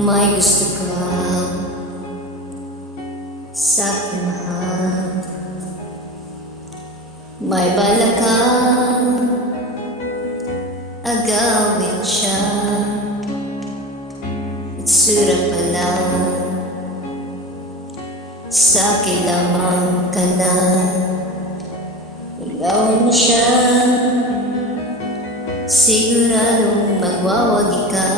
May gusto ka sa aking mahal. May balak kang agawin siya. Itsura pa lang sa akin lamang ka na. Ikaw mo siya, siguradong magwawagi ka.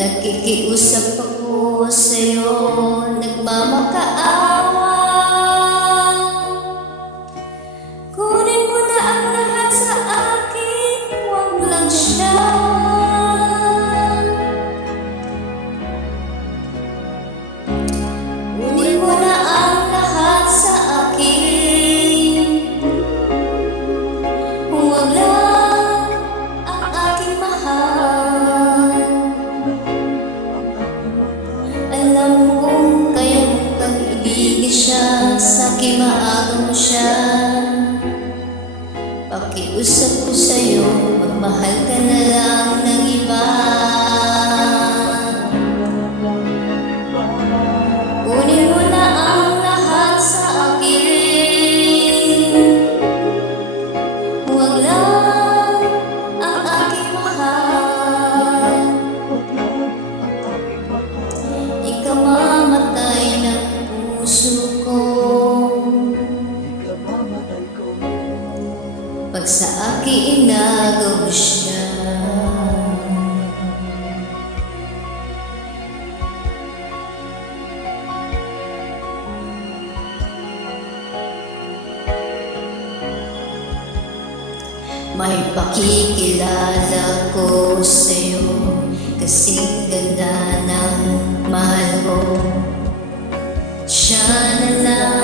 Nakikiusap ako sa'yo, nagmamakaawa. Kunin mo na ang lahat sa akin, huwag lang siya. Kunin mo na ang lahat sa akin, huwag lang ang aking mahal. Alam kong kayong pag-ibigin siya, sa'kin maaga mo siya. Pakiusap ko sa'yo, magmahal ka na lang ng iba. Kunin mo na ang lahat sa akin, huwag lang ang aking mahal. Ikamamatay ng puso ko pag sa akin inagaw siya. May pakikilala ko sa'yo, kasing ganda ng mahal mo. Siya na lang